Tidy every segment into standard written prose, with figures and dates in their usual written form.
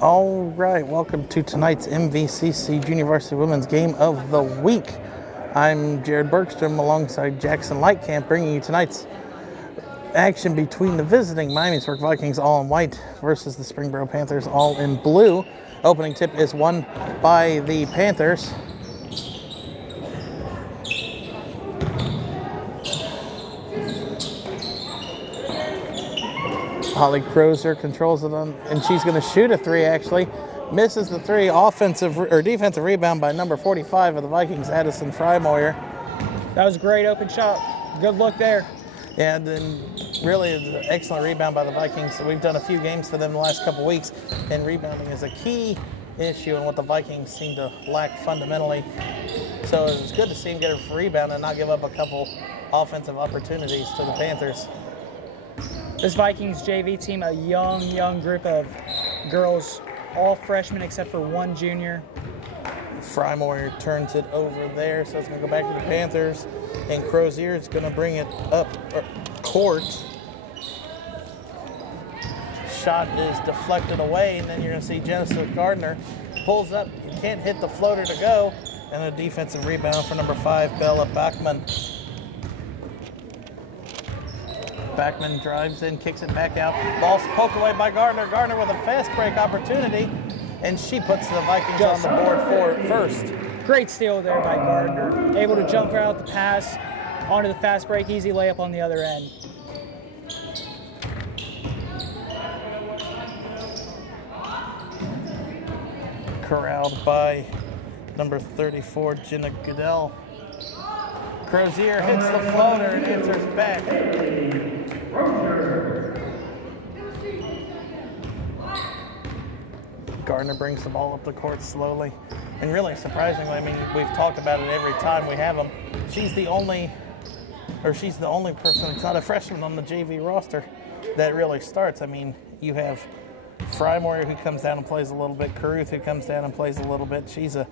All right, welcome to tonight's MVCC Junior Varsity Women's Game of the Week. I'm Jared Bergstrom alongside Jackson Lightcamp, bringing you tonight's action between the visiting Miamisburg Vikings all in white versus the Springboro Panthers all in blue. Opening tip is won by the Panthers. Holly Crozer controls it on, and she's going to shoot a three, actually. Misses the three. Defensive rebound by number 45 of the Vikings, Addison Frymoyer. That was a great open shot. Good look there. Yeah, and then really an excellent rebound by the Vikings. So we've done a few games for them the last couple weeks, and rebounding is a key issue in what the Vikings seem to lack fundamentally. So it was good to see him get a rebound and not give up a couple offensive opportunities to the Panthers. This Vikings JV team, a young group of girls, all freshmen except for one junior. Frymoyer turns it over there, so it's going to go back to the Panthers. And Crozier is going to bring it up court. Shot is deflected away, and then you're going to see Genesis Gardner pulls up. You can't hit the floater to go. And a defensive rebound for number 5, Bella Bachman. Bachman drives in, kicks it back out. Ball's poked away by Gardner. Gardner with a fast break opportunity, and she puts the Vikings on the board for first. Great steal there by Gardner. Able to jump out the pass onto the fast break, easy layup on the other end. Corralled by number 34, Jenna Goodell. Crozier hits the floater and answers back. Gardner brings the ball up the court slowly. And really surprisingly, I mean, we've talked about it every time we have them. She's the only person, it's not a freshman on the JV roster that really starts. I mean, you have Frymoyer who comes down and plays a little bit, Caruth who comes down and plays a little bit. She's a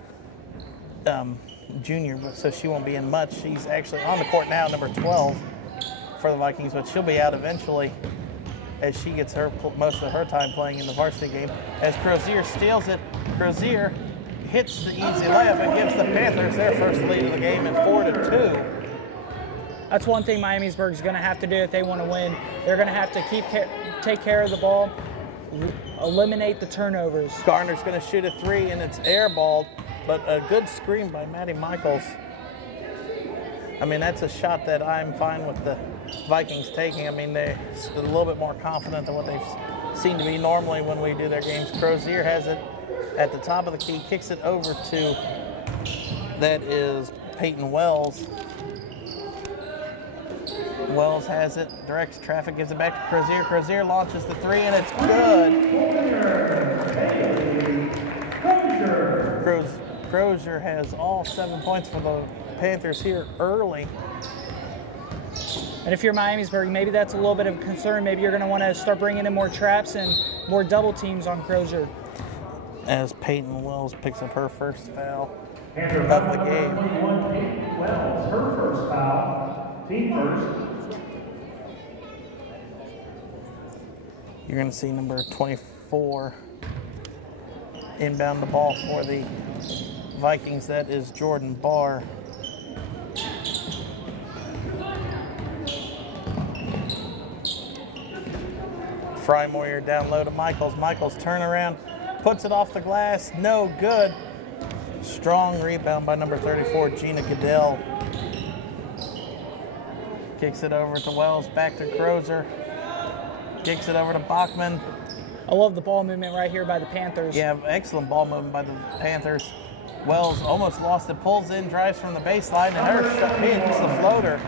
junior, so she won't be in much. She's actually on the court now, number 12 for the Vikings, but she'll be out eventually as she gets most of her time playing in the varsity game. As Crozier steals it, Crozier hits the easy layup and gives the Panthers their first lead of the game at 4-2. That's one thing Miamisburg's going to have to do if they want to win. They're going to have to take care of the ball, eliminate the turnovers. Gardner's going to shoot a three, and it's airballed, but a good screen by Maddie Michaels. I mean, that's a shot that I'm fine with the Vikings taking. I mean, they're a little bit more confident than what they've seemed to be normally when we do their games. Crozier has it at the top of the key, kicks it over to, that is Peyton Wells. Wells has it, directs traffic, gives it back to Crozier. Crozier launches the three, and it's good. Crozier has all 7 points for the Panthers here early. And if you're Miamisburg, maybe that's a little bit of a concern. Maybe you're going to want to start bringing in more traps and more double teams on Crozier. As Peyton Wells picks up her first foul of the game. Peyton Wells, her first foul, team first. You're going to see number 24 inbound the ball for the Vikings. That is Jordan Barr. Frymoyer down low to Michaels. Michaels turnaround, puts it off the glass, no good. Strong rebound by number 34, Gina Goodell. Kicks it over to Wells, back to Crozier. Kicks it over to Bachman. I love the ball movement right here by the Panthers. Yeah, excellent ball movement by the Panthers. Wells almost lost it, pulls in, drives from the baseline, and her shot hits the floater.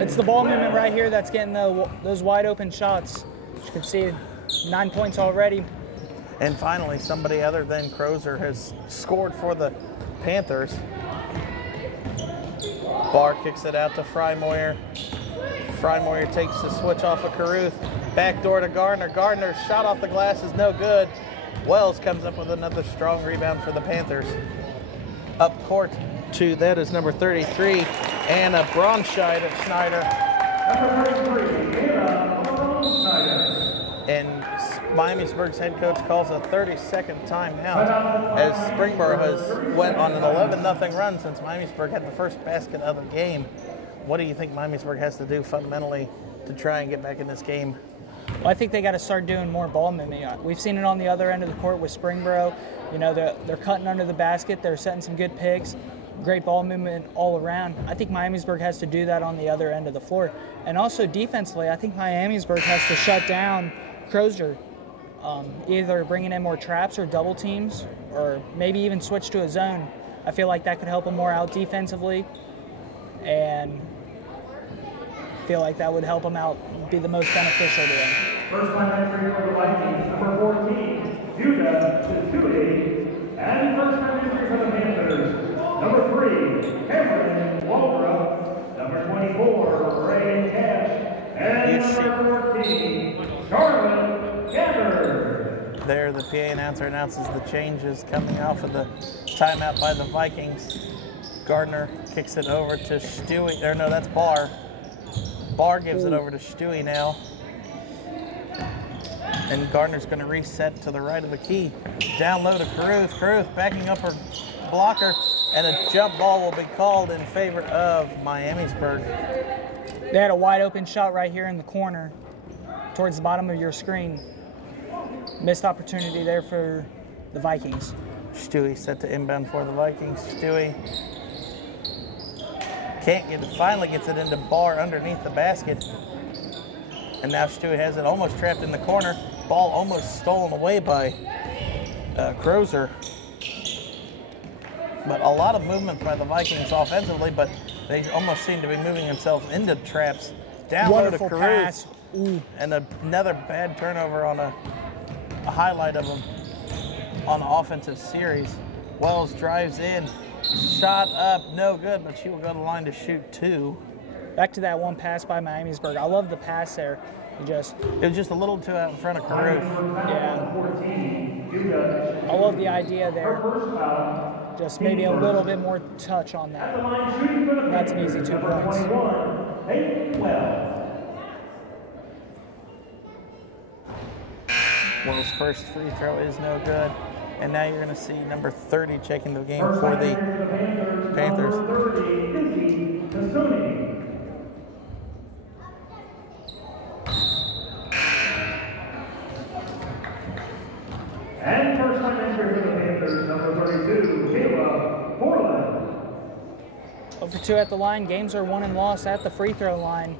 It's the ball movement right here that's getting those wide open shots. You can see 9 points already. And finally, somebody other than Crozier has scored for the Panthers. Barr kicks it out to Frymoyer. Frymoyer takes the switch off of Caruth. Backdoor to Gardner. Gardner's shot off the glass is no good. Wells comes up with another strong rebound for the Panthers. Up court to, that is number 33, Anna Braunschneider. Number 33, Anna Braunschneider. And Miamisburg's head coach calls a 30-second timeout as Springboro has went on an 11-0 run since Miamisburg had the first basket of the game. What do you think Miamisburg has to do fundamentally to try and get back in this game? Well, I think they got to start doing more ball movement. We've seen it on the other end of the court with Springboro. You know, they're cutting under the basket. They're setting some good picks. Great ball movement all around. I think Miamisburg has to do that on the other end of the floor. And also defensively, I think Miamisburg has to shut down Crozier. Either bringing in more traps or double teams, or maybe even switch to a zone. I feel like that could help them more out defensively, and feel like that would help them out, be the most beneficial to them. First time entry for the Vikings, number 14, Judah Tututi. And first time entry for the Panthers, number 3, Cameron Waldrop. Number 24, Ray Cash. And number 14, Charlotte Gabbard. There, the PA announcer announces the changes coming off of the timeout by the Vikings. Gardner kicks it over to Stewie. Or no, that's Barr. Barr gives it over to Stewie now. And Gardner's going to reset to the right of the key. Down low to Caruth. Caruth backing up her blocker. And a jump ball will be called in favor of Miamisburg. They had a wide open shot right here in the corner towards the bottom of your screen. Missed opportunity there for the Vikings. Stewie set to inbound for the Vikings. Stewie can't get it, finally gets it into Barr underneath the basket. And now Stewie has it almost trapped in the corner. Ball almost stolen away by Crozier. But a lot of movement by the Vikings offensively, but they almost seem to be moving themselves into traps. Down low to Caruth. And another bad turnover on a highlight of them on the offensive series. Wells drives in. Shot up, no good, but she will go to the line to shoot 2. Back to that one pass by Miamisburg. I love the pass there. It was just a little too out in front of Caruth. Yeah. I love the idea there. Just maybe a little bit more touch on that. That's an easy 2 points. Wells' first free throw is no good. And now you're going to see number 30 checking the game for the Panthers. And first time entry for the Panthers, number 32, Kayla Portland. 0 for 2 at the line. Games are won and lost at the free throw line.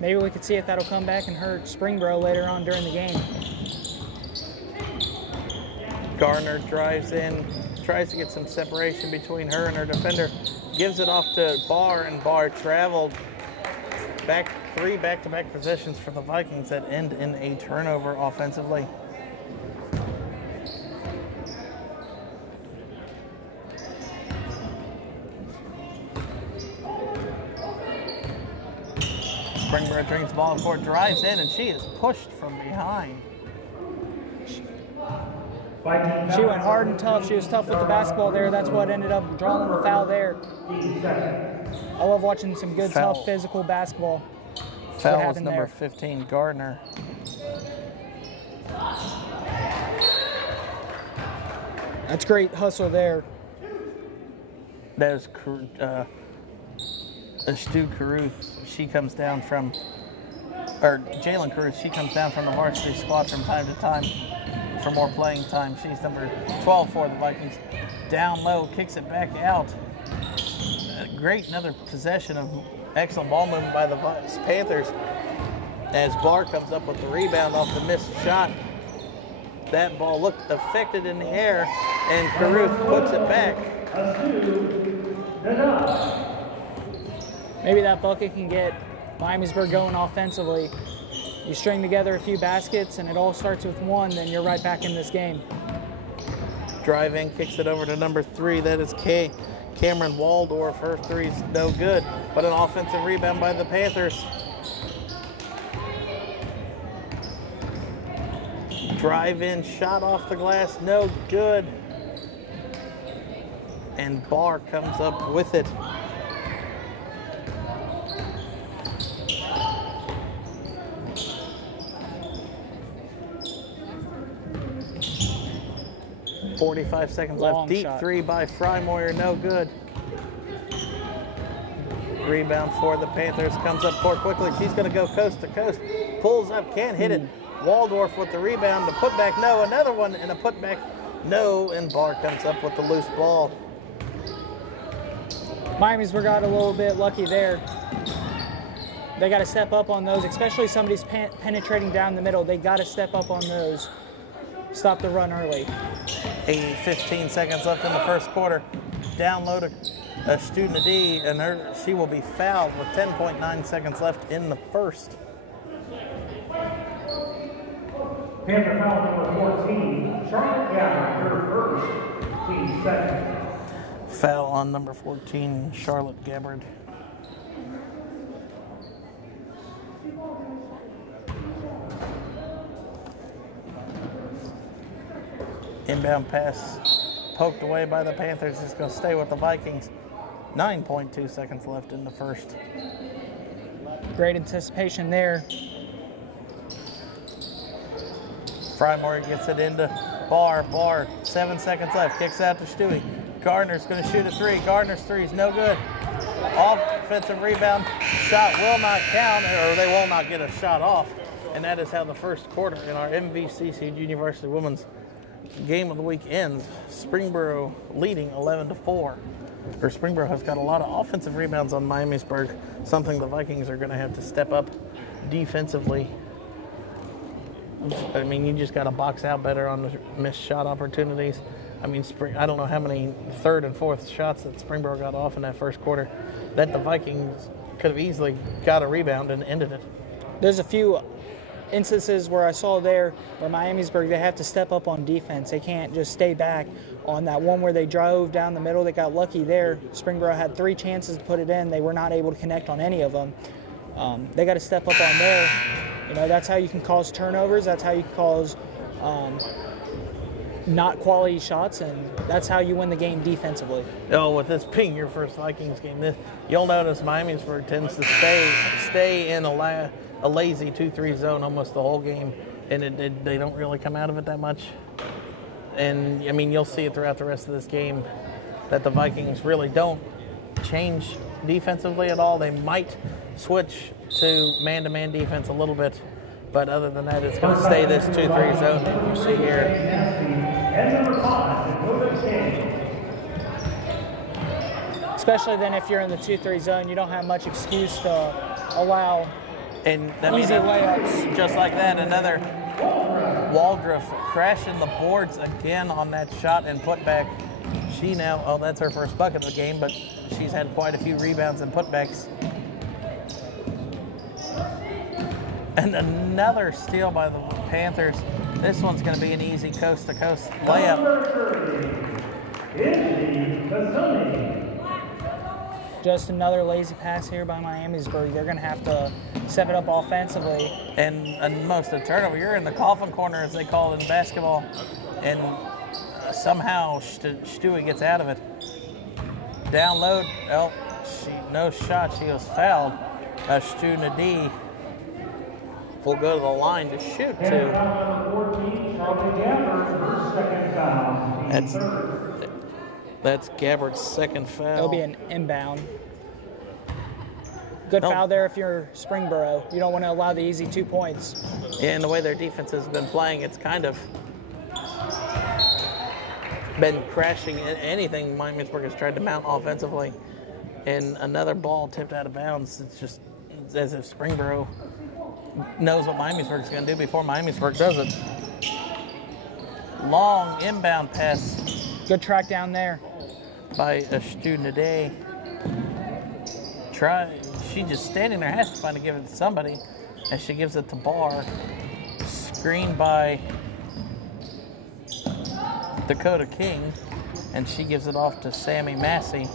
Maybe we could see if that'll come back and hurt Springboro later on during the game. Gardner drives in, tries to get some separation between her and her defender. Gives it off to Barr, and Barr traveled. 3 back-to-back possessions for the Vikings that end in a turnover offensively. Springboro brings the ball up court, drives in, and she is pushed from behind. She went hard and tough. She was tough with the basketball there. That's what ended up drawing the foul there. I love watching some good, tough, physical basketball. Foul was number 15, Gardner. That's great hustle there. That is Stu Caruth. She comes down from, or Jalen Caruth, she comes down from the varsity squad from time to time for more playing time. She's number 12 for the Vikings. Down low, kicks it back out. Great another possession of excellent ball movement by the Panthers as Barr comes up with the rebound off the missed shot. That ball looked affected in the air, and Caruth puts it back. Maybe that bucket can get Miamisburg going offensively. You string together a few baskets and it all starts with one, then you're right back in this game. Drive in, kicks it over to number 3. That is Cameron Waldorf. Her three's no good, but an offensive rebound by the Panthers. Drive in, shot off the glass, no good. And Barr comes up with it. 45 seconds Long left. Deep shot. three by Frymoyer, no good. Rebound for the Panthers, comes up court quickly. She's going to go coast to coast. Pulls up, can't hit it. Waldorf with the rebound. The putback, no. Another one, and a putback, no. And Barr comes up with the loose ball. Miamisburg got a little bit lucky there. They got to step up on those, especially somebody's penetrating down the middle. They got to step up on those. Stop the run early. 15 seconds left in the first quarter. Download a student D, and she will be fouled with 10.9 seconds left in the first. Panther foul number 14, Charlotte Gabbard, her first, team second. Foul on number 14, Charlotte Gabbard. Inbound pass poked away by the Panthers. It's going to stay with the Vikings. 9.2 seconds left in the first. Great anticipation there. Frymoyer gets it into Barr. 7 seconds left. Kicks out to Stewie. Gardner's going to shoot a three. Gardner's three is no good. Offensive rebound. Shot will not count, or they will not get a shot off. And that is how the first quarter in our MVCC Junior Varsity Women's Game of the Week ends. Springboro leading 11-4. Or Springboro has got a lot of offensive rebounds on Miamisburg, something the Vikings are going to have to step up defensively. I mean, you just got to box out better on the missed shot opportunities. I mean, I don't know how many third and fourth shots that Springboro got off in that first quarter that the Vikings could have easily got a rebound and ended it. There's a few instances where I saw there where Miamisburg, they have to step up on defense. They can't just stay back. On that one where they drove down the middle, they got lucky there. Springboro had 3 chances to put it in. They were not able to connect on any of them. They got to step up on there. You know, that's how you can cause turnovers. That's how you can cause not quality shots, and that's how you win the game defensively. Oh, with this being your first Vikings game, you'll notice Miamisburg tends to stay in a lazy 2-3 zone almost the whole game, and they don't really come out of it that much. And, I mean, you'll see it throughout the rest of this game that the Vikings really don't change defensively at all. They might switch to man-to-man defense a little bit, but other than that, it's going to stay this 2-3 zone that you see here. Especially then if you're in the 2-3 zone, you don't have much excuse to allow and easy layups. Just like that, another Waldorf crashing the boards again on that shot and putback. She now, that's her first bucket of the game, but she's had quite a few rebounds and putbacks. And another steal by the Panthers. This one's going to be an easy coast-to-coast layup. Just another lazy pass here by Miamisburg. They're going to have to step it up offensively. And most of the turnover, you're in the coffin corner, as they call it in basketball, and somehow Stewie gets out of it. Download, no shot. She was fouled. Stu Nadi will go to the line to shoot too. That's Gabbard's second foul. It'll be an inbound. Good foul there if you're Springboro. You don't want to allow the easy 2 points. Yeah, and the way their defense has been playing, it's kind of been crashing anything Miamisburg has tried to mount offensively. And another ball tipped out of bounds. It's just as if Springboro knows what Miamisburg's going to do before Miamisburg does it. Long inbound pass. Good track down there by a student a day. She just standing there, has to find to give it to somebody, and she gives it to Barr. Screened by Dakota King, and she gives it off to Sammy Massey.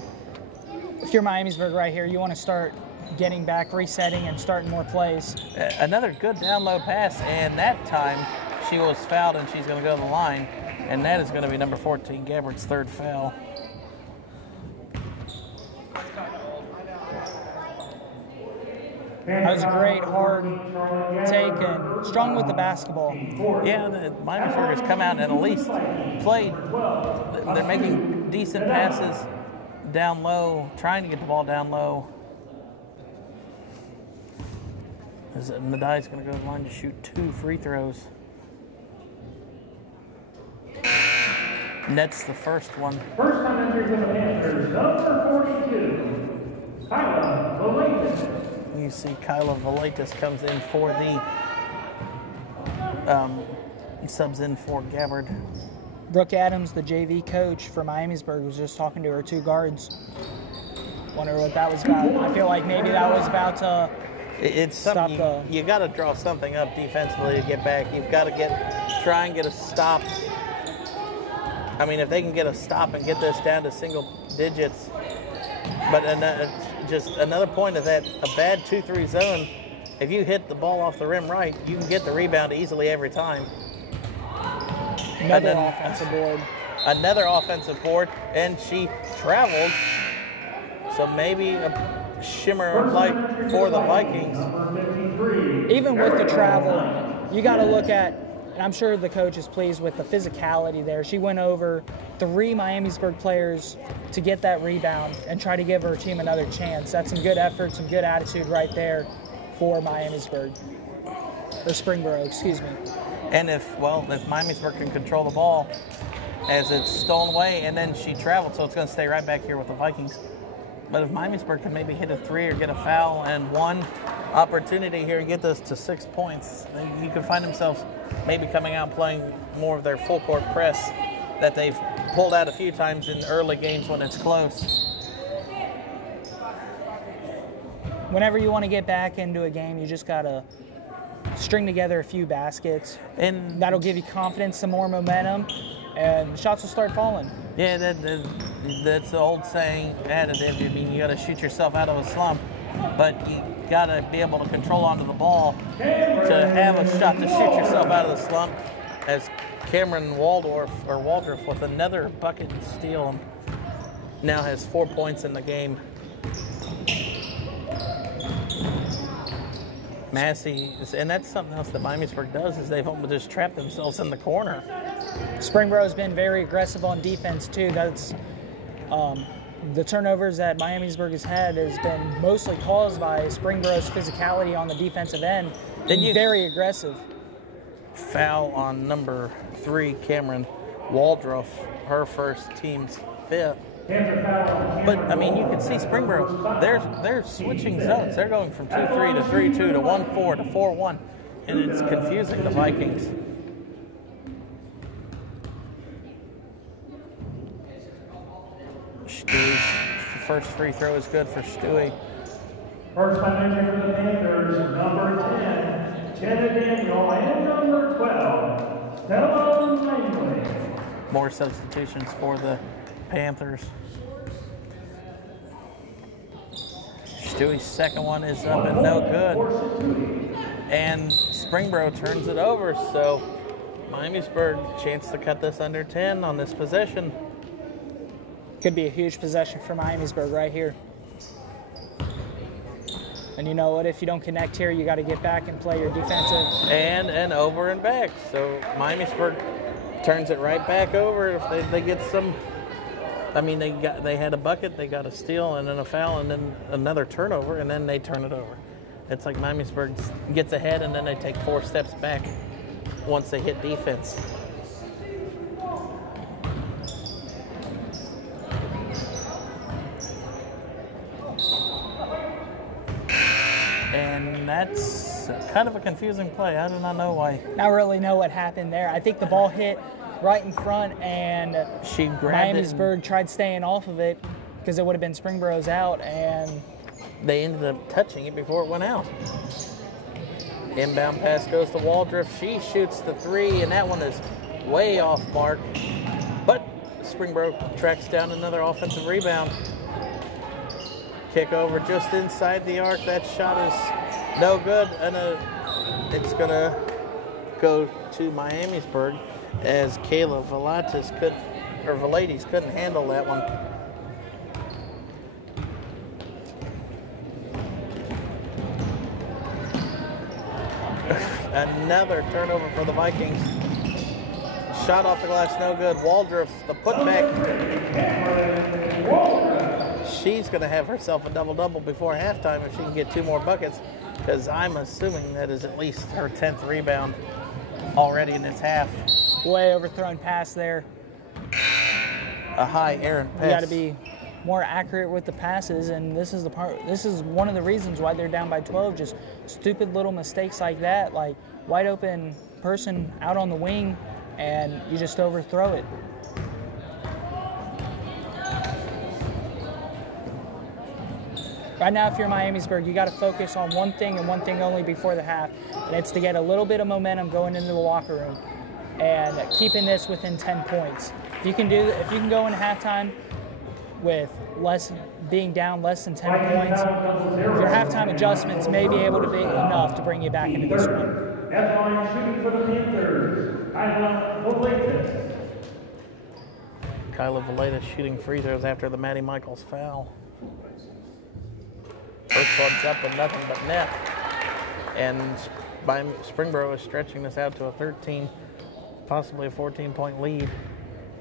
If you're Miamisburg right here, you want to start getting back, resetting, and starting more plays. Another good down-low pass, and that time she was fouled, and she's going to go to the line, and that is going to be number 14, Gabbard's third foul. That was a great, hard take and strong with the basketball. Yeah, the Miamisburg has come out and at least played. They're making decent passes down low, trying to get the ball down low. Madai's going to go to the line to shoot 2 free throws. Nets the first one. First time entry for the Panthers, number 42, Kyla Velatis. You see Kyla Velatis comes in for the subs in for Gabbard. Brooke Adams, the JV coach for Miamisburg, was just talking to her 2 guards. Wonder what that was about. I feel like maybe that was about to it's stop something you got to draw something up defensively to get back. You've got to try and get a stop. I mean, if they can get a stop and get this down to single digits, but just another point of that, a bad 2-3 zone, if you hit the ball off the rim right, you can get the rebound easily every time. Another offensive board. Another offensive board, and she traveled, so maybe a shimmer of light for the Vikings. Even with the travel, you got to look at, and I'm sure the coach is pleased with the physicality there. She went over 3 Miamisburg players to get that rebound and try to give her team another chance. That's some good effort, some good attitude right there for Miamisburg. Or Springboro, excuse me. And if Miamisburg can control the ball as it's stolen away, and then she traveled, so it's going to stay right back here with the Vikings. But if Miamisburg can maybe hit a 3 or get a foul and 1 opportunity here and get this to 6 points, then you can find themselves maybe coming out and playing more of their full court press that they've pulled out a few times in early games when it's close. Whenever you want to get back into a game, you just got to string together a few baskets, and that'll give you confidence, some more momentum, and the shots will start falling. Yeah, that's the old saying, additive. I mean, you got to shoot yourself out of a slump, but you got to be able to control onto the ball to have a shot to shoot yourself out of the slump. As Cameron Waldorf with another bucket and steal, now has 4 points in the game. Massey, and that's something else that Miamisburg does, is they've almost just trapped themselves in the corner. Springboro's been very aggressive on defense too. That's the turnovers that Miamisburg has had has been mostly caused by Springboro's physicality on the defensive end. Very aggressive. Foul on number 3, Cameron Waldorf, her first, team's 5th. But, I mean, you can see Springboro, they're switching zones. They're going from 2-3 to 3-2 to 1-4 to 4-1, and it's confusing the Vikings. Stewie's first free throw is good for Stewie. First time entry for the Panthers, number 10, Jenna Daniel, and number 12, Stella Langley. More substitutions for the Panthers. Stewie's second one is up and no good. And Springboro turns it over, so Miamisburg chance to cut this under 10 on this possession. Could be a huge possession for Miamisburg right here. And you know what? If you don't connect here, you got to get back and play your defensive. And over and back. So Miamisburg turns it right back over if they get some. I mean, they had a bucket, they got a steal, and then a foul, and then another turnover, and then they turn it over. It's like Miamisburg gets ahead, and then they take 4 steps back once they hit defense. And that's kind of a confusing play. I do not know why. Not really know what happened there. I think the ball hit right in front, and she grabbed Miamisburg tried staying off of it because it would have been Springboro's out, and they ended up touching it before it went out. Inbound pass goes to Waldorf. She shoots the 3, and that one is way off mark. But Springboro tracks down another offensive rebound. Kick over just inside the arc. That shot is no good, and it's going to go to Miamisburg, as Kayla Velatis couldn't handle that one. Another turnover for the Vikings. Shot off the glass, no good. Waldrop, the putback. She's going to have herself a double-double before halftime if she can get 2 more buckets, because I'm assuming that is at least her 10th rebound already in this half. Way overthrown pass there. A high errant pass. You got to be more accurate with the passes, and this is one of the reasons why they're down by 12. Just stupid little mistakes like that, like wide open person out on the wing, and you just overthrow it. Right now, if you're Miamisburg, you got to focus on one thing and one thing only before the half, and it's to get a little bit of momentum going into the locker room and keeping this within 10 points. If you can go into halftime with being down less than 10 points, your halftime adjustments may be able to be enough to bring you back into this one. Headline shooting for the Panthers, Kyla Valetas. Kyla Valetas shooting free throws after the Maddie Michaels foul. First one's up and nothing but net. And Springboro is stretching this out to a 13, possibly a 14-point lead.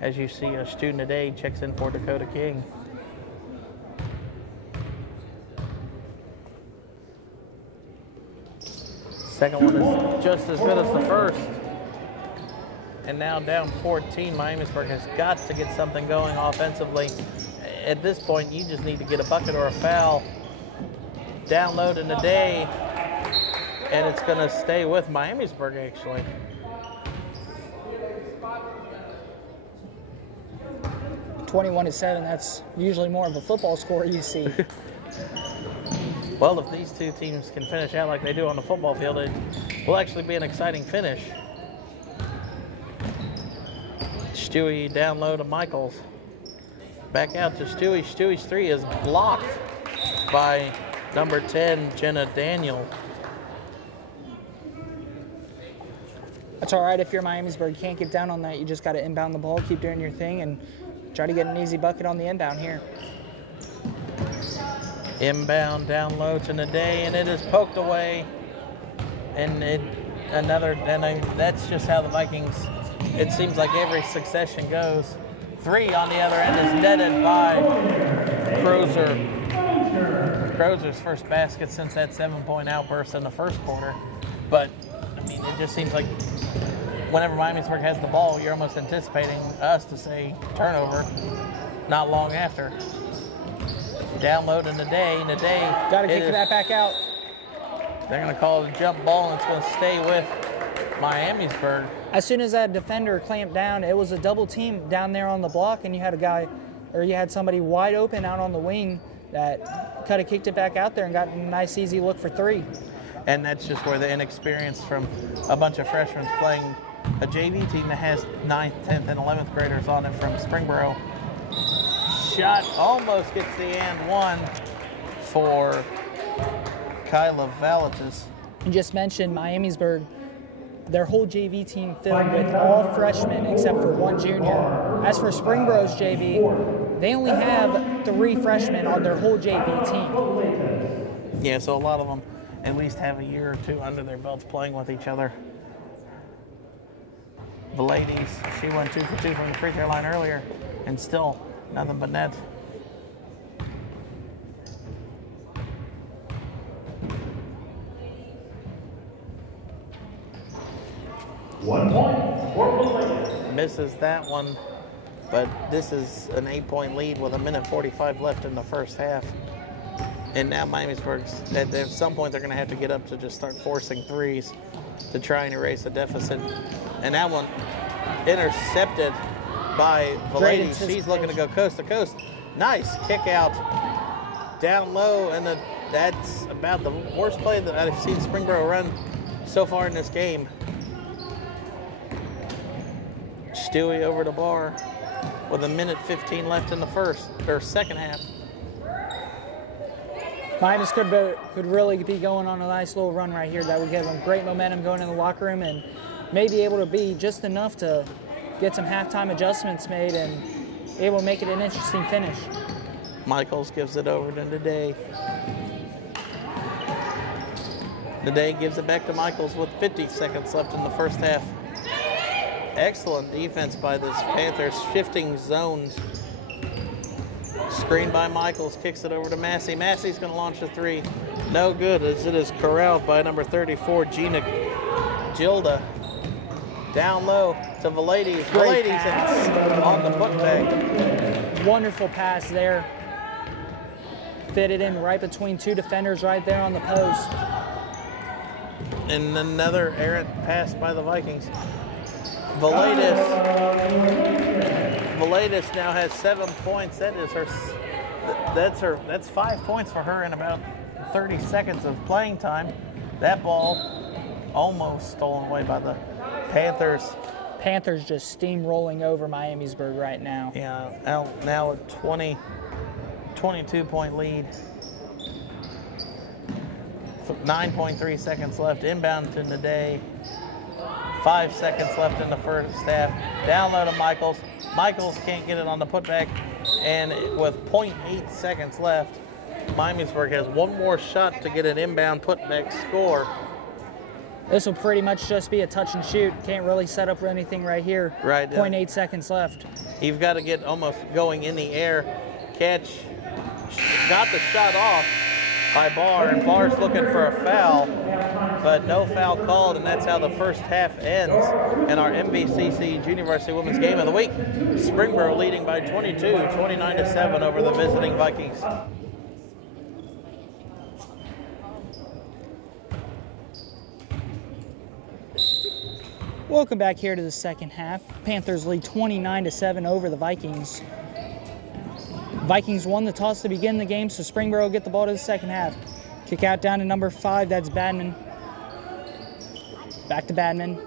As you see, a student today checks in for Dakota King. Second one is just as good as the first. And now down 14, Miamisburg has got to get something going offensively. At this point, you just need to get a bucket or a foul. Download in the day, and it's going to stay with Miamisburg, actually. (21-7). That's usually more of a football score you see. Well, if these two teams can finish out like they do on the football field, it will actually be an exciting finish. Stewie down low to Michaels. Back out to Stewie. Stewie's three is blocked by number 10, Jenna Daniel. That's all right if you're Miamisburg. You can't get down on that. You just got to inbound the ball, keep doing your thing, and try to get an easy bucket on the inbound here. Inbound down low to Naday, and it is poked away. And that's just how the Vikings, it seems like every succession goes. Three on the other end is netted by Crozer. Crozer's first basket since that 7-point outburst in the first quarter. But, I mean, it just seems like whenever Miamisburg has the ball, you're almost anticipating us to say turnover not long after. Download in Naday. Got to kick that back out. They're going to call it a jump ball, and it's going to stay with Miamisburg. As soon as that defender clamped down, it was a double team down there on the block, and you had somebody wide open out on the wing that could have kicked it back out there and got a nice easy look for three. And that's just where the inexperience from a bunch of freshmen playing a JV team that has 9th, 10th, and 11th graders on it from Springboro. Shot almost gets the and one for Kyla Valetas. You just mentioned Miamisburg. Their whole JV team filled with all freshmen except for one junior. As for Springboro's JV, they only have 3 freshmen on their whole JV team. Yeah, so a lot of them at least have a year or two under their belts playing with each other. The ladies, she went 2 for 2 from the free throw line earlier, and still nothing but net. One point for the ladies. Misses that one, but this is an 8-point lead with 1:45 left in the first half. And now Miamisburg's, at some point they're going to have to get up to just start forcing threes to try and erase the deficit. And that one intercepted by Valetas. She's looking to go coast to coast. Nice kick out down low, and that's about the worst play that I've seen Springboro run so far in this game. Stewie over the bar with 1:15 left in the second half. Miami could really be going on a nice little run right here that would give them great momentum going in the locker room and may be able to be just enough to get some halftime adjustments made and able to make it an interesting finish. Michaels gives it over to Naday. Today gives it back to Michaels with 50 seconds left in the first half. Excellent defense by this Panthers, shifting zones. Screen by Michaels, kicks it over to Massey. Massey's going to launch a three. No good, as it is corralled by number 34, Gina Gilda. Down low to Valades. Valades on the putback. Wonderful pass there. Fitted in right between two defenders right there on the post. And another errant pass by the Vikings. Valades now has 7 points. That's 5 points for her in about 30 seconds of playing time. That ball almost stolen away by the Panthers. Panthers just steamrolling over Miamisburg right now. Yeah, now a 22-point lead. 9.3 seconds left. Inbound to Nade. 5 seconds left in the first half. Down low to Michaels. Michaels can't get it on the putback. And with 0.8 seconds left, Miamisburg has one more shot to get an inbound putback score. This will pretty much just be a touch and shoot. Can't really set up anything right here. Right. 0.8 seconds left. You've got to get almost going in the air. Catch. Got the shot off by Barr, and Barr's looking for a foul, but no foul called, and that's how the first half ends in our MVCC Junior Varsity Women's Game of the Week. Springboro leading by 22, 29-7 over the visiting Vikings. Welcome back here to the second half. Panthers lead 29-7 over the Vikings. Vikings won the toss to begin the game, so Springboro will get the ball to the second half. Kick out down to number 5, that's Badman. Back to Badman.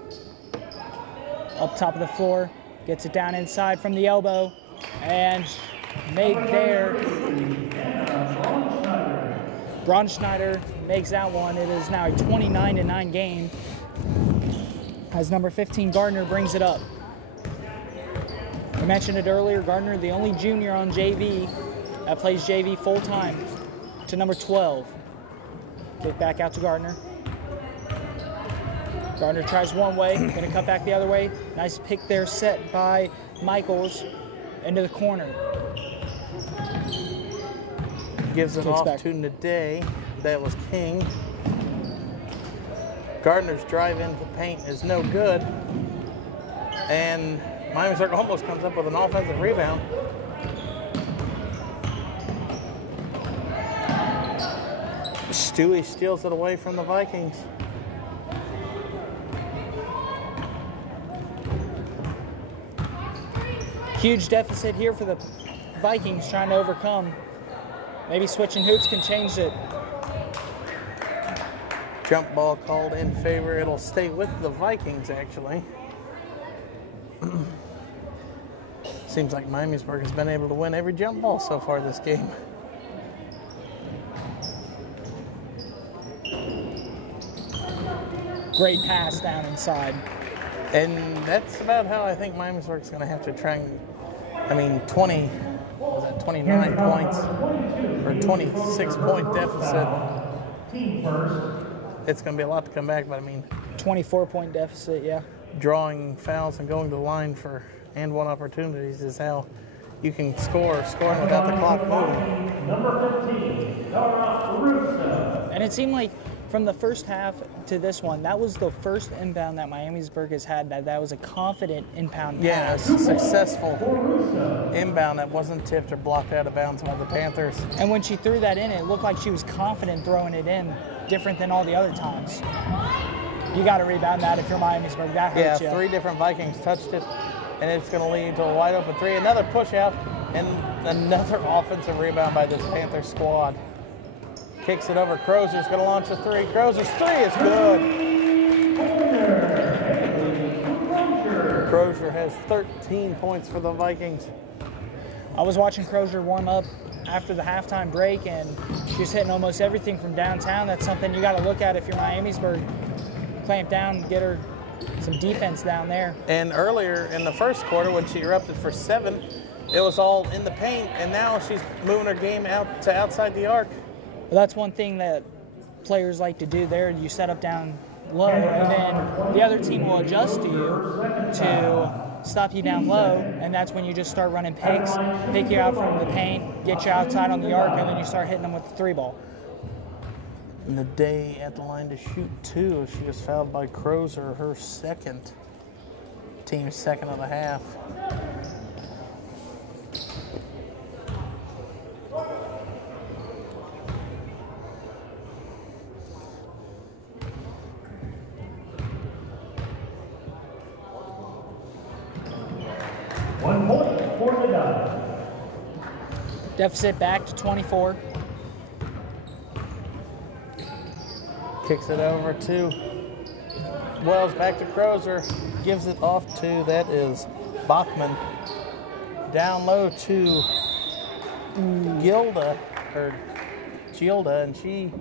Up top of the floor, gets it down inside from the elbow, and made there. Braunschneider makes that one. It is now a 29-9 game, as number 15, Gardner, brings it up. I mentioned it earlier, Gardner, the only junior on JV that plays JV full-time, to number 12. Kick back out to Gardner. Gardner tries one way, gonna cut back the other way. Nice pick there set by Michaels into the corner. Gives it off to Nade. That was King. Gardner's drive into the paint is no good. And Miamisburg almost comes up with an offensive rebound. Stewie steals it away from the Vikings. Huge deficit here for the Vikings trying to overcome. Maybe switching hoops can change it. Jump ball called in favor. It'll stay with the Vikings, actually. Seems like Miamisburg has been able to win every jump ball so far this game. Great pass down inside. And that's about how I think Miamisburg's going to have to try and, 29 points or 26-point deficit. It's going to be a lot to come back, but 24-point deficit, yeah. Drawing fouls and going to the line for and one opportunities is how you can scoring without the clock moving. Number 15, and it seemed like from the first half to this one, that was the first inbound that Miamisburg has had that was a confident inbound pass. Yeah, a successful inbound that wasn't tipped or blocked out of bounds by the Panthers. And when she threw that in, it looked like she was confident throwing it in, different than all the other times. You got to rebound that if you're Miamisburg. That hurts you. Yeah, 3 different Vikings touched it, and it's going to lead to a wide open 3. Another push out, and another offensive rebound by this Panther squad. Kicks it over. Crozier's going to launch a 3. Crozier's 3 is good. Crozier has 13 points for the Vikings. I was watching Crozier warm up after the halftime break, and she's hitting almost everything from downtown. That's something you got to look at if you're Miamisburg. Clamp down, get her some defense down there. And earlier in the first quarter, when she erupted for 7, it was all in the paint, and now she's moving her game out to outside the arc. Well, that's one thing that players like to do there. You set up down low, and then the other team will adjust to you to stop you down low, and that's when you just start running picks, pick you out from the paint, get you outside on the arc, and then you start hitting them with the 3-ball. And the day at the line to shoot 2, she was fouled by Crozer, her second, team's second of the half. Deficit back to 24. Kicks it over to Wells, back to Crozer, gives it off to, that is Bachman. Down low to Gilda, and she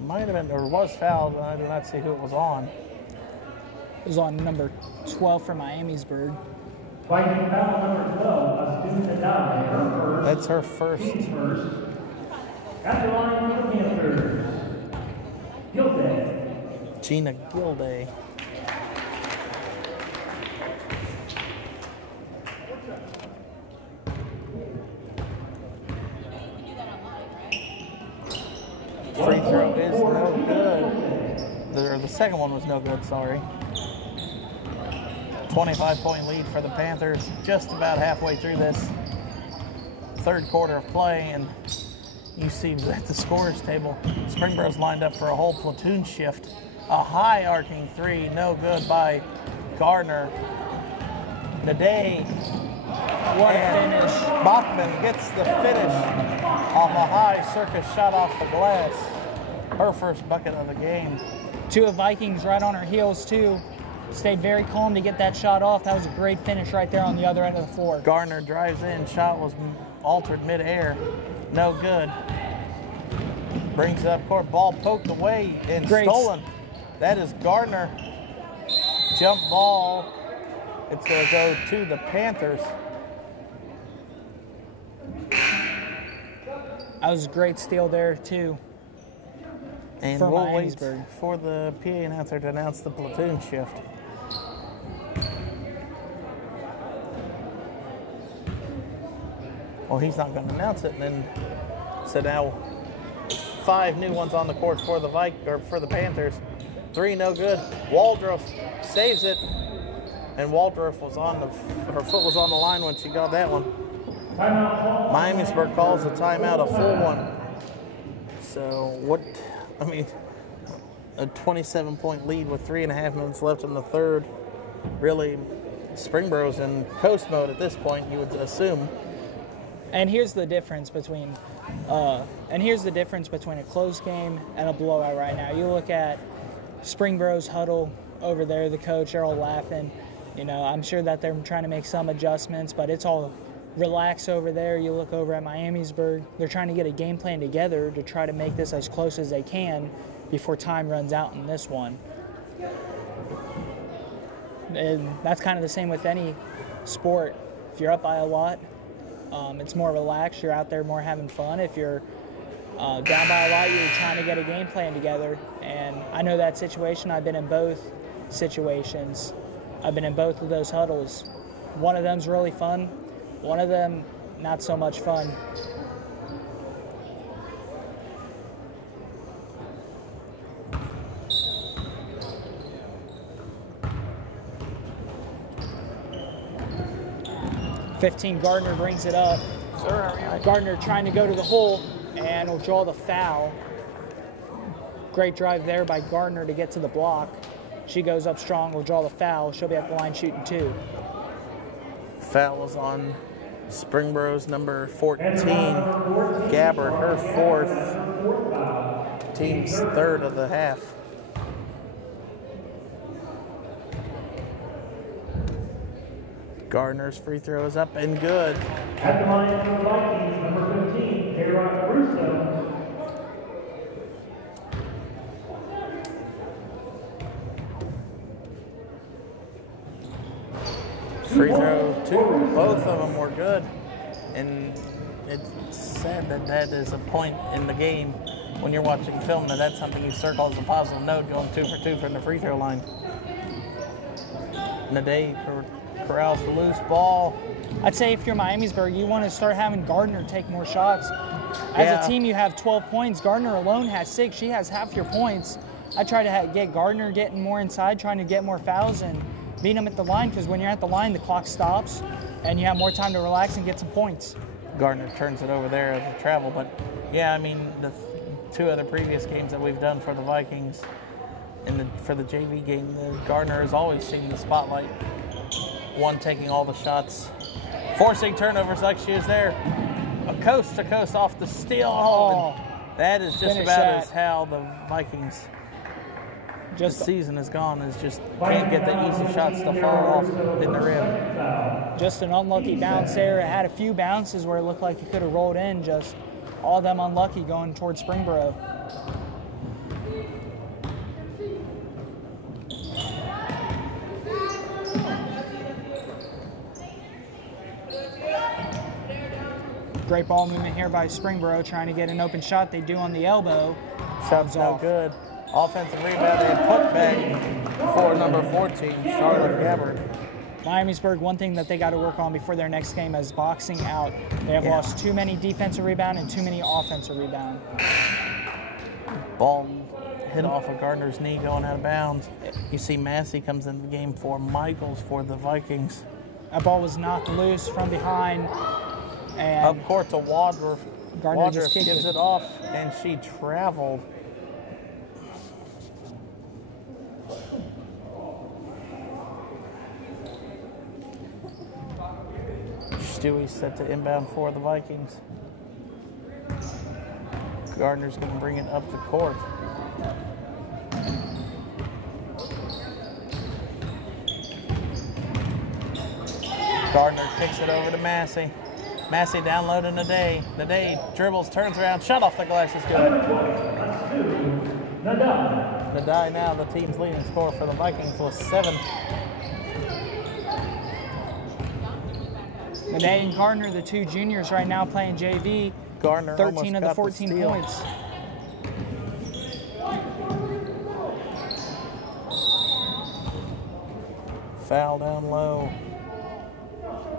might have been, or was fouled, but I do not see who it was on. It was on number 12 for Miamisburg. Fighting foul number 12, a student to die, her first. That's her first. At the line for the Panthers, Gilday. Gina Gilday. Free throw is no good. The second one was no good, sorry. 25-point lead for the Panthers, just about halfway through this third quarter of play, and you see at the scorers table, Springboro's lined up for a whole platoon shift. A high arcing 3, no good by Gardner. Naday. What a finish. Bachman gets the finish off a high circus shot off the glass. Her first bucket of the game. 2 of Vikings right on her heels, too. Stayed very calm to get that shot off. That was a great finish right there on the other end of the floor. Gardner drives in. Shot was altered midair. No good. Brings it up court. Ball poked away and stolen. That is Gardner. Jump ball. It's going to go to the Panthers. That was a great steal there, too. And we'll wait for the PA announcer to announce the platoon shift. Well, he's not going to announce it, and then so now 5 new ones on the court for the Panthers. 3 no good. Waldrop saves it, and Waldrop was her foot was on the line when she got that one. Miamisburg calls the timeout, a full one. So a 27-point lead with 3.5 minutes left in the third. Really, Springboro's in coast mode at this point, you would assume. And here's the difference between a close game and a blowout right now. You look at Springboro's huddle over there, the coach, they're all laughing. You know, I'm sure that they're trying to make some adjustments, but it's all relaxed over there. You look over at Miamisburg, they're trying to get a game plan together to try to make this as close as they can before time runs out in this one. And that's kind of the same with any sport. If you're up by a lot, it's more relaxed. You're out there more having fun. If you're down by a lot, you're trying to get a game plan together. And I know that situation. I've been in both situations. I've been in both of those huddles. One of them's really fun. One of them, not so much fun. Gardner brings it up. Gardner trying to go to the hole and will draw the foul. Great drive there by Gardner to get to the block. She goes up strong, will draw the foul. She'll be at the line shooting 2. Foul was on Springboro's number 14, Gabbard, her 4th, team's 3rd of the half. Gardner's free throw is up and good. At the line for the Vikings, number 15, Kara Russo. Free throw 2, both of them were good. And it's sad that that is a point in the game when you're watching film, that's something you circle as a positive note, going 2 for 2 from the free throw line. Nade corrals the loose ball. I'd say if you're Miamisburg, you want to start having Gardner take more shots. As a team, you have 12 points. Gardner alone has 6. She has half your points. I try to get Gardner getting more inside, trying to get more fouls and beat them at the line, because when you're at the line, the clock stops and you have more time to relax and get some points. Gardner turns it over there as a travel, but yeah, I mean, the 2 other previous games that we've done for the Vikings, for the JV game, Gardner has always seen the spotlight. One taking all the shots, forcing turnovers like she is there. A coast to coast off the steal. Oh, that is just about as how the Vikings this season has gone, is just can't get the easy shots to fall off in the rim. Just an unlucky bounce there. It had a few bounces where it looked like it could have rolled in, just all of them unlucky going towards Springboro. Great ball movement here by Springboro, trying to get an open shot. They do on the elbow. Shot's no good. Offensive rebound and put back for number 14, Charlotte Gabbard. Miamisburg, one thing that they got to work on before their next game is boxing out. They have lost too many defensive rebound and too many offensive rebound. Ball hit off of Gardner's knee going out of bounds. You see Massey comes into the game for Michaels for the Vikings. That ball was knocked loose from behind. And up court to Wadworth. Gardner Wadworth gives it off, and she traveled. Stewie's set to inbound for the Vikings. Gardner's going to bring it up the court. Gardner kicks it over to Massey. Massey downloading Nade. Nade dribbles, turns around, shot off the glass is good. Nade now the team's leading scorer for the Vikings with 7. Nade and Gardner, the 2 juniors right now playing JV. Gardner 13 of the 14 points. Foul down low.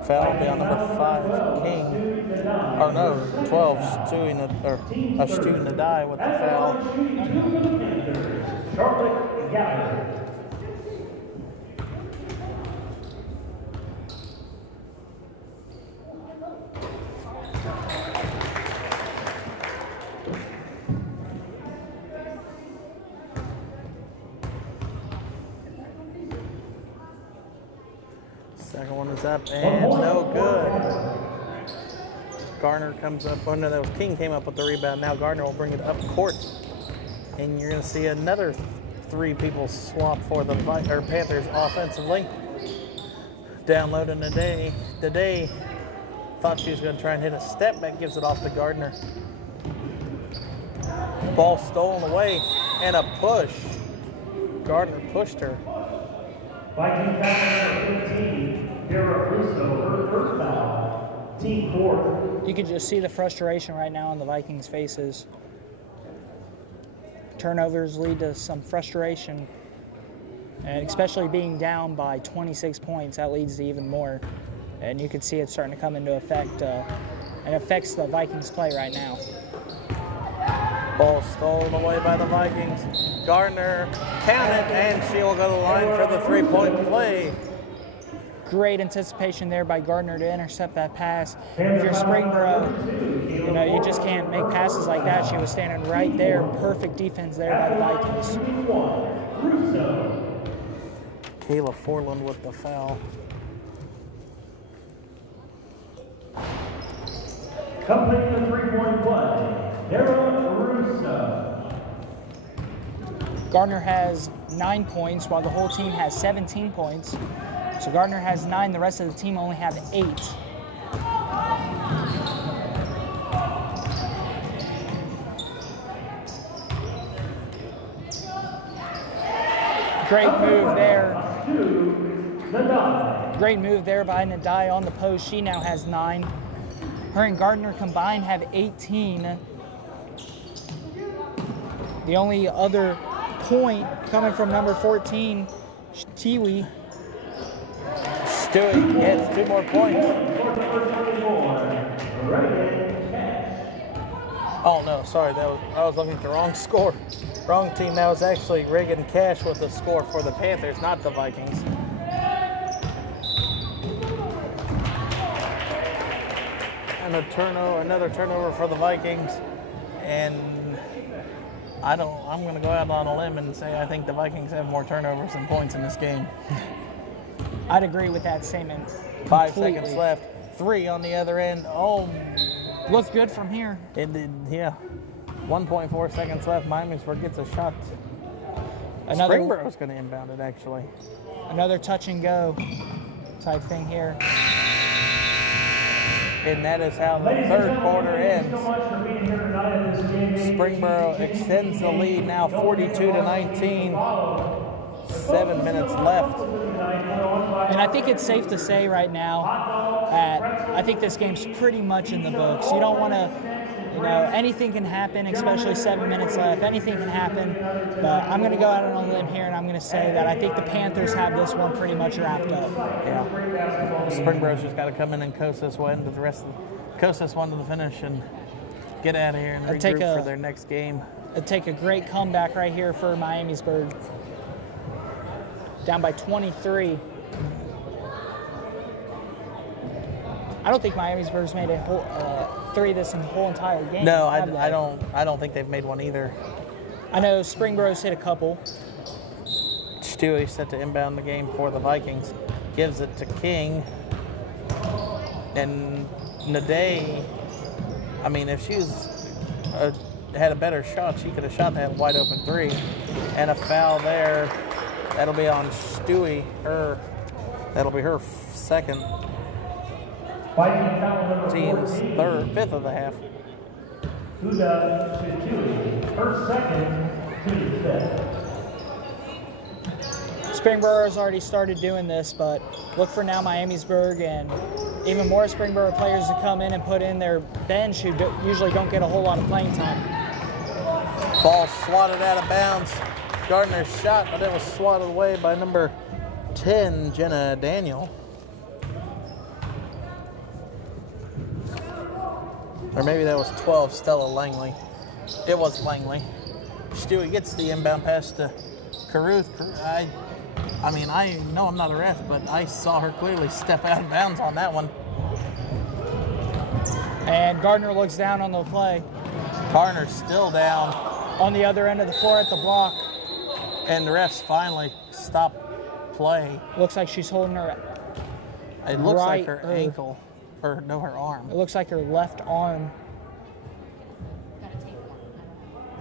Foul will be on number 5, King. Or no, 12, Stewie Nade with the foul. Charlotte Gabbard. Second one is up and no good. Gardner comes up. Oh no, that was King came up with the rebound. Now Gardner will bring it up court. And you're going to see another 3 people swap for the Panthers offensively. Downloading Nade. Nade thought she was going to try and hit a step back, gives it off to Gardner. Ball stolen away and a push. Gardner pushed her. Viking foul number 15. Dara Russo, her first foul, team 4. You can just see the frustration right now on the Vikings' faces. Turnovers lead to some frustration, and especially being down by 26 points, that leads to even more. And you can see it starting to come into effect, and affects the Vikings' play right now. Ball stolen away by the Vikings. Gardner counted, and she will go to the line for the 3-point play. Great anticipation there by Gardner to intercept that pass. If you're Springboro, you just can't make passes like that. She was standing right there. Perfect defense there by the Vikings. Kayla Forland with the foul. Completing the 3-point play, Dara Russo. Gardner has 9 points, while the whole team has 17 points. So Gardner has 9, the rest of the team only have 8. Great move there. Great move there by Nade on the post. She now has 9. Her and Gardner combined have 18. The only other point coming from number 14, Tiwi. Stewie gets 2 more points. Oh no, sorry, I was looking at the wrong score. Wrong team. That was actually Reagan Cash with the score for the Panthers, not the Vikings. And another turnover for the Vikings. And I'm going to go out on a limb and say I think the Vikings have more turnovers than points in this game. I'd agree with that statement. 5 seconds left. 3 on the other end. Oh, looks good from here. It did, yeah. 1.4 seconds left. Miamisburg gets a shot. Springboro's going to inbound it, actually. Another touch and go type thing here. And that is how the third quarter ends. Springboro extends the lead now 42-19. 7 minutes left. And I think it's safe to say right now that I think this game's pretty much in the books. You don't want to, anything can happen, especially 7 minutes left. Anything can happen. But I'm going to go out on a limb here and I'm going to say that I think the Panthers have this one pretty much wrapped up. Yeah. Springboro's just got to come in and coast this one to the finish and get out of here and regroup for their next game. It'd take a great comeback right here for Miamisburg. Down by 23. I don't think Miamisburg's made a whole 3 this whole entire game. No, I don't think they've made one either. I know Springboro's hit a couple. Stewie set to inbound the game for the Vikings. Gives it to King. And Naday, I mean, if she had a better shot, she could have shot that wide open 3. And a foul there. That'll be on Stewie. That'll be her second. Team's 5th of the half. Her second, team's 5th. Springboro's already started doing this, but look for now Miamisburg and even more Springboro players to come in and put in their bench who usually don't get a whole lot of playing time. Ball swatted out of bounds. Gardner's shot, but it was swatted away by number 10, Jenna Daniel. Or maybe that was 12, Stella Langley. It was Langley. Stewie gets the inbound pass to Caruth. I mean, I know I'm not a ref, but I saw her clearly step out of bounds on that one. And Gardner looks down on the play. Gardner's still down. On the other end of the floor at the block. And the refs finally stop play. Looks like she's holding her. It looks like her ankle, or no, her arm. It looks like her left arm.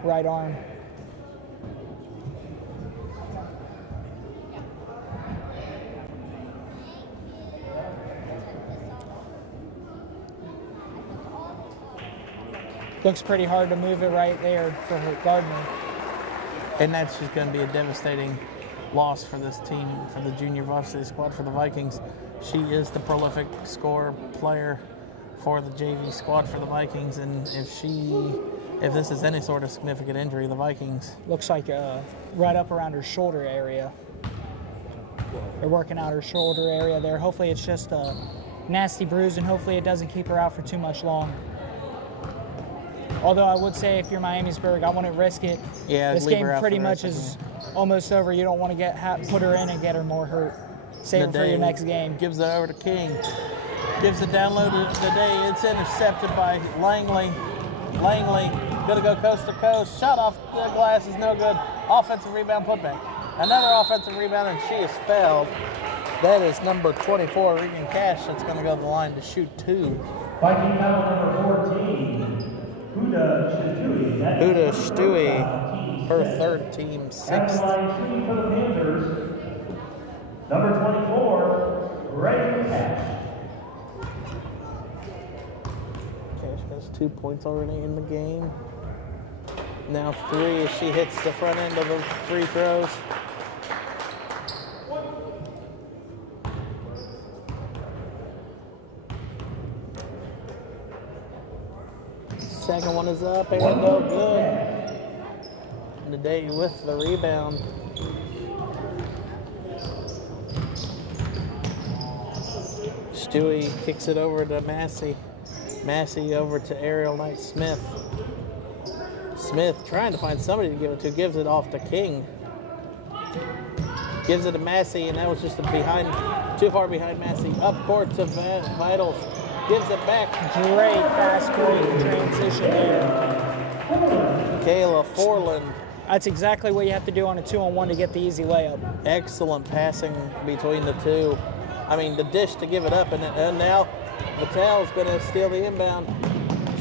Right arm. Looks pretty hard to move it right there for her Gardner. And that's just going to be a devastating loss for this team, for the junior varsity squad for the Vikings. She is the prolific scorer player for the JV squad for the Vikings, and if this is any sort of significant injury, the Vikings. Looks like right up around her shoulder area. They're working out her shoulder area there. Hopefully it's just a nasty bruise, and hopefully it doesn't keep her out for too much long. Although I would say if you're Miamisburg, I wouldn't risk it. Yeah, this game pretty much is almost over. You don't want to put her in and get her more hurt. Save her for your next game. Gives it over to King. Gives it down low to Naday. It's intercepted by Langley. Langley going to go coast to coast. Shot off the glass is no good. Offensive rebound putback. Another offensive rebound, and she is fouled. That is number 24, Regan Cash, that's going to go to the line to shoot 2. Viking foul number 14. Huda Stewie, her third team, 6th. For the Panthers, number 24, Reagan Cash. Cash has 2 points already in the game. Now 3 as she hits the front end of the free throws. Second one is up and no good. today with the rebound. Stewie kicks it over to Massey. Massey over to Ariel Knight-Smith. Smith trying to find somebody to give it to, gives it off to King. Gives it to Massey, and that was just too far behind Massey. Up court to Vitals. Gives it back. Great fast break transition there. Kayla Forland. That's exactly what you have to do on a 2-on-1 to get the easy layup. Excellent passing between the two. I mean, the dish to give it up, and now Vitel's going to steal the inbound.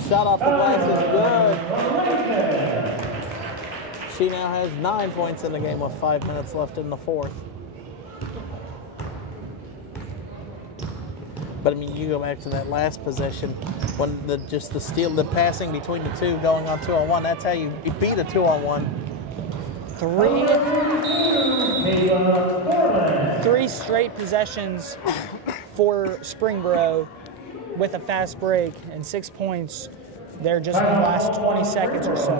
Shot off the glass is good. She now has 9 points in the game with 5 minutes left in the fourth. But I mean, you go back to that last possession when the passing between the two going on 2-on-1. That's how you beat a 2-on-1. Three straight possessions for Springboro with a fast break and 6 points there just in the last 20 seconds or so.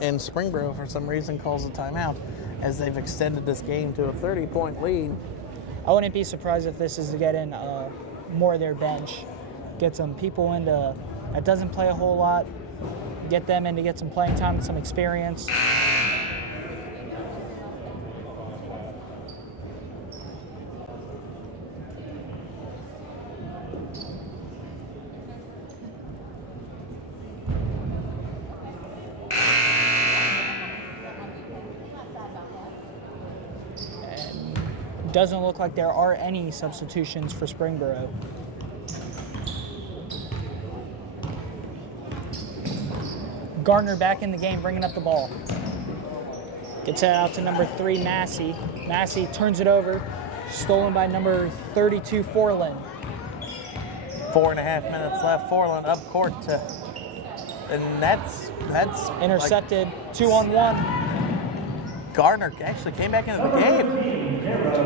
And Springboro, for some reason, calls a timeout as they've extended this game to a 30-point lead. I wouldn't be surprised if this is to get in more of their bench, get some people into that doesn't play a whole lot, get them in to get some playing time and some experience. Doesn't look like there are any substitutions for Springboro. Gardner back in the game, bringing up the ball. Gets it out to number 3, Massey. Massey turns it over, stolen by number 32, Forland. 4.5 minutes left. Forland up court to, and that's intercepted, like, 2-on-1. Gardner actually came back into the game.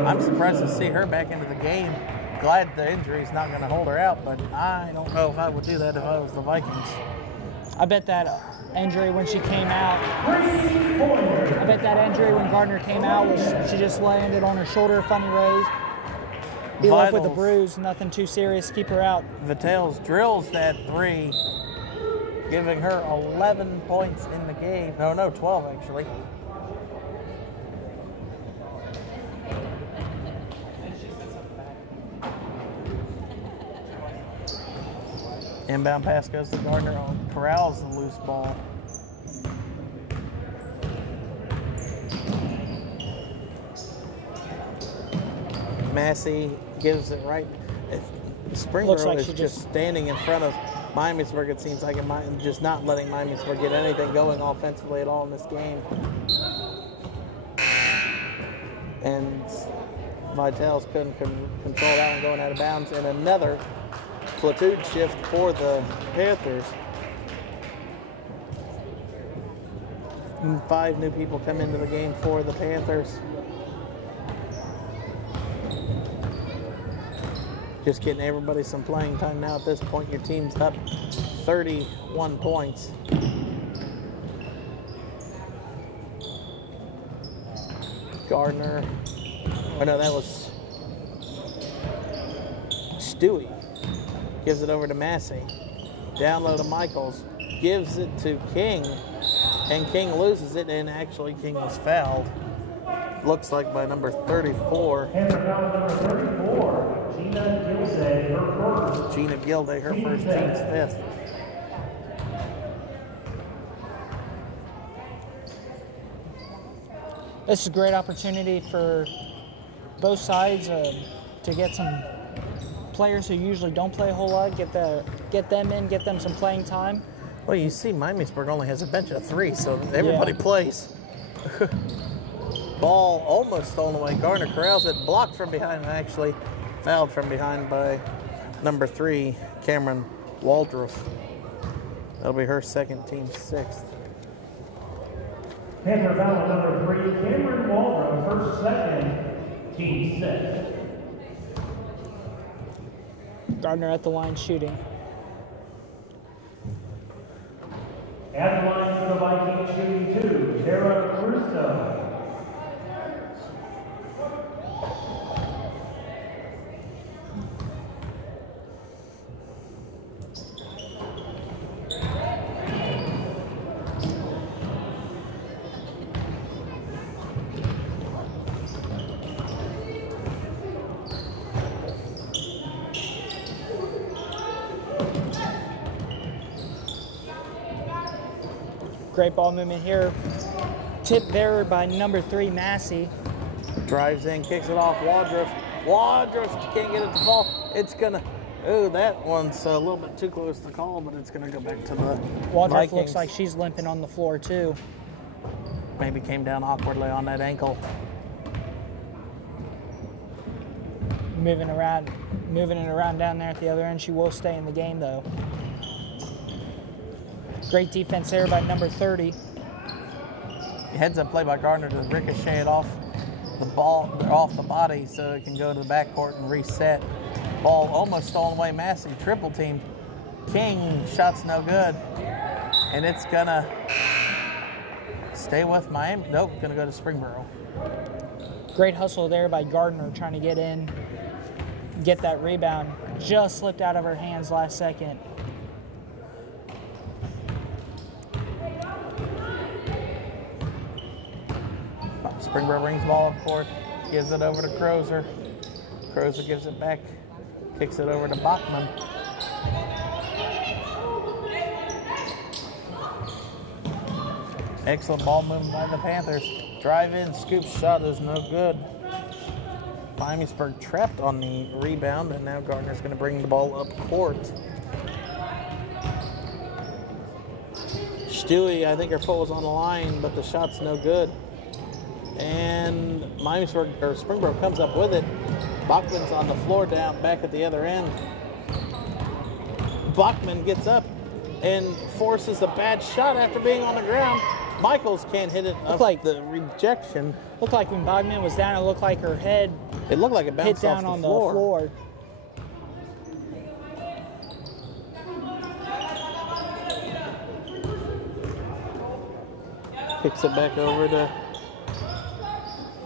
I'm surprised to see her back into the game. Glad the injury's not going to hold her out, but I don't know if I would do that if I was the Vikings. I bet that injury when she came out, I bet that injury when Gardner came out was she just landed on her shoulder, funny raise. Be left with a bruise, nothing too serious, keep her out. Vitales drills that 3, giving her 11 points in the game. No, 12 actually. Inbound pass goes to Gardner. Corrals the loose ball. Massey gives it right. Springboro like is just standing in front of Miamisburg, it seems like, and just not letting Miamisburg get anything going offensively at all in this game. And Vitales couldn't control that one going out of bounds. And another platoon shift for the Panthers. 5 new people come into the game for the Panthers. Just getting everybody some playing time now. At this point, your team's up 31 points. Gardner. Oh no, that was Stewie. Gives it over to Massey. Down low to Michaels. Gives it to King. And King loses it, and actually King was fouled. Looks like by number 34. Number 34, Gina Gilday, her first. Gina Gilday, her first, team's 5th. This is a great opportunity for both sides to get some players who usually don't play a whole lot, get them in, get them some playing time. Well, you see Miamisburg only has a bench of 3, so everybody plays. Ball almost stolen away. Gardner corrals it, blocked from behind, and actually fouled from behind by number 3, Cameron Waldroff. That'll be her second, team 6th. Panther foul number 3, Cameron Waldroff, her second, team 6. Gardner at the line shooting. At the line for the Vikings shooting Great ball movement here. Tipped there by number 3, Massey. Drives in, kicks it off. Wadriff. Wadriff can't get it to fall. It's gonna. Ooh, that one's a little bit too close to call, but it's gonna go back to the Wadriff Vikings. looks like she's limping on the floor too. Maybe came down awkwardly on that ankle. Moving it around down there at the other end. She will stay in the game though. Great defense there by number 30. Heads up play by Gardner to ricochet it off the ball, off the body, so it can go to the backcourt and reset. Ball almost stolen away. Massey triple team. King shot's no good, and it's gonna stay with Miami. Nope, gonna go to Springboro. Great hustle there by Gardner trying to get in, get that rebound. Just slipped out of her hands last second. Springboro brings the ball up court, gives it over to Crozer. Crozer gives it back, kicks it over to Bachman. Excellent ball movement by the Panthers. Drive in, scoop shot is no good. Miamisburg trapped on the rebound, and now Gardner's going to bring the ball up court. Stewie, I think her foot was on the line, but the shot's no good. And Miamisburg, or Springboro comes up with it. Bachman's on the floor down back at the other end. Bachman gets up and forces a bad shot after being on the ground. Michaels can't hit it. Looked like the rejection. Looked like when Bachman was down, it looked like her head It looked like it bounced hit down off on the floor. the floor. Kicks it back over to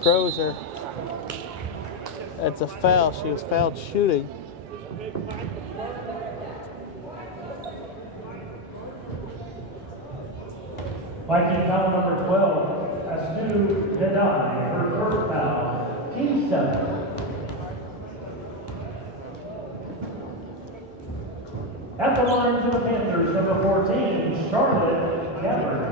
Crozer. That's a foul. She was fouled shooting. Viking foul number 12, Astu Dedai, her first foul, team 7. At the line for the Panthers, number 14, Charlotte Gabbard.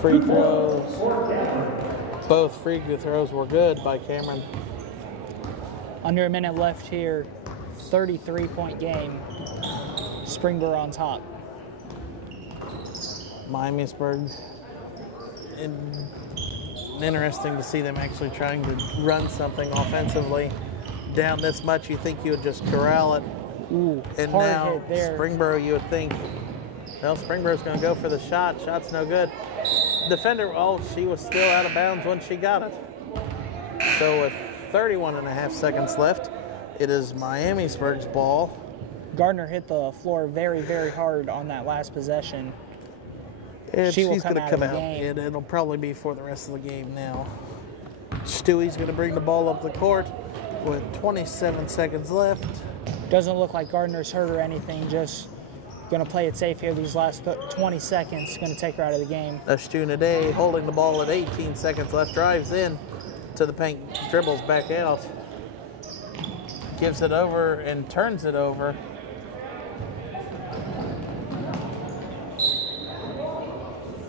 Free throws. Both free throws were good by Cameron. Under a minute left here. 33-point game. Springboro on top. Miamisburg. Interesting to see them actually trying to run something offensively. Down this much, you think you would just corral it. Ooh, And hard now hit there. Springboro, you would think, well, Springboro's going to go for the shot. Shot's no good. Defender, oh, she was still out of bounds when she got it. So with 31.5 seconds left, it is Miamisburg's ball. Gardner hit the floor very, very hard on that last possession. And She will she's come going to out come of the out. game. And it'll probably be for the rest of the game now. Stewie's going to bring the ball up the court with 27 seconds left. Doesn't look like Gardner's hurt or anything. Just going to play it safe here these last 20 seconds. Going to take her out of the game. Day holding the ball at 18 seconds left. Drives in to the paint. Dribbles back out. Gives it over and turns it over.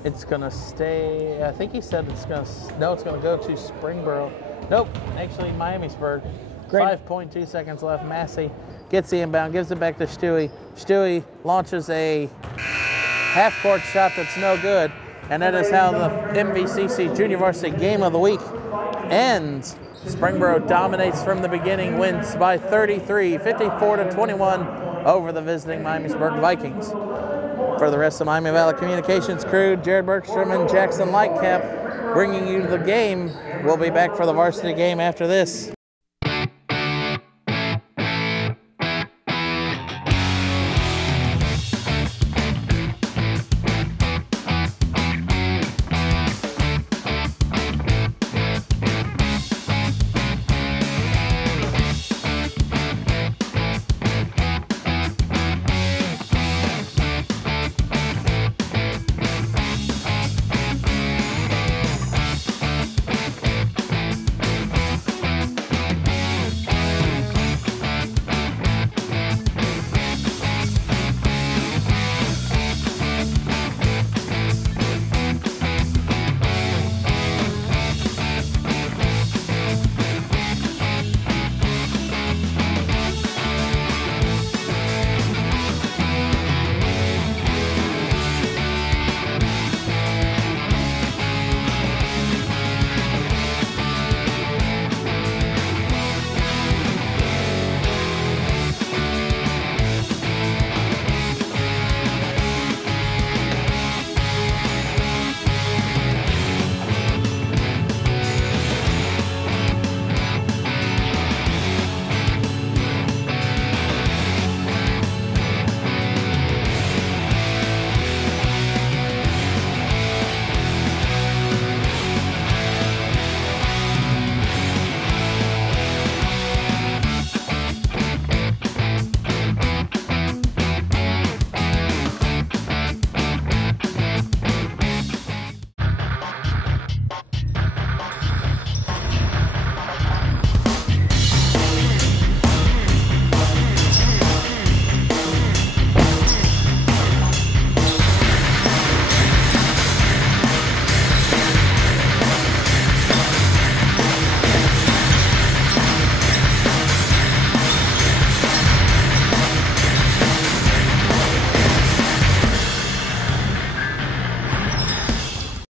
It's going to stay, I think he said it's going to, no, it's going to go to Springboro. Nope, actually Miamisburg. Great. 5.2 seconds left. Massey gets the inbound, gives it back to Stewie. Stewie launches a half-court shot that's no good. And that is how the MVCC Junior Varsity Game of the Week ends. Springboro dominates from the beginning, wins by 33, 54-21 over the visiting Miamisburg Vikings. For the rest of Miami Valley Communications crew, Jared Bergstrom and Jackson Lightcap bringing you the game. We'll be back for the varsity game after this.